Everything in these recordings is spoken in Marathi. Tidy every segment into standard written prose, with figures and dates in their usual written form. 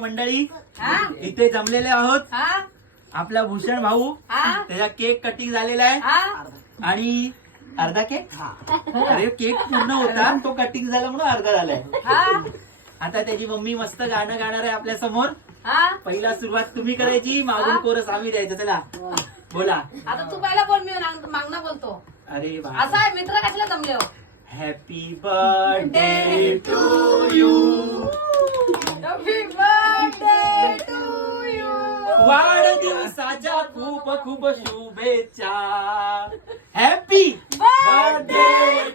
मंडळी इथे जमलेले आहोत. आपला भूषण भाऊ त्याचा केक कटिंग झालेला आहे आणि अर्धा केक अरे केक पूर्ण होता तो कटिंग झाला म्हणून अर्धा झालाय. आता त्याची मम्मी मस्त गाणं गाणार आहे आपल्या समोर. पहिला सुरुवात तुम्ही करायची, मागून कोरस आम्ही द्यायचं. चला बोला. आता तू पहिला बोल, मी मागणं बोलतो. अरे असं आहे, मित्र कशाला जमले हो. Happy birthday to you, happy birthday to you. वाढदिवसाच्या खूप खूप शुभेच्छा. Happy birthday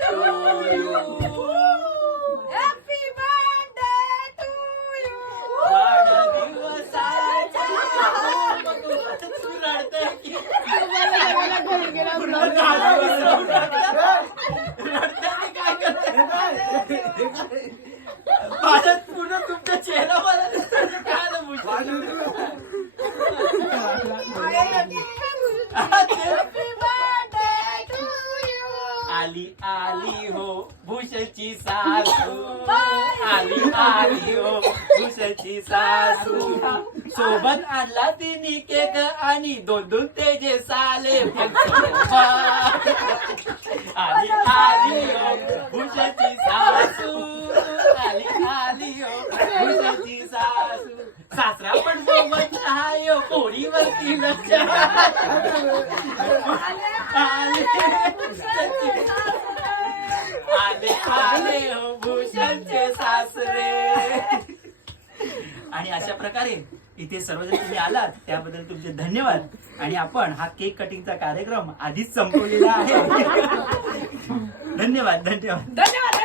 to you. Happy birthday to you. वाढदिवसाच्या तू रडते की? रडताना काय करते? माझ्यात पूर्ण तुमचा चेहरा मला दिसतो. काय ना हॅपी बर्थडे टू यू. आली आली हो भूषणची सासू, आली आली हो भूषणची सासू. सोबत आणला तिने केक आणि दोन दोन तेजे साले. आली आली हो भूषणची सासू, आली आली हो भूषणची सासू. सासरा पण सोबत आहे हो, पोरीवरती लक्ष. आले आले हो भूषणचे सासरे. आणि अशा प्रकारे इथे सर्वजण तुम्ही आलात त्याबद्दल तुमचे धन्यवाद. आणि आपण हा केक कटिंगचा कार्यक्रम आधीच संपवलेला आहे. धन्यवाद धन्यवाद.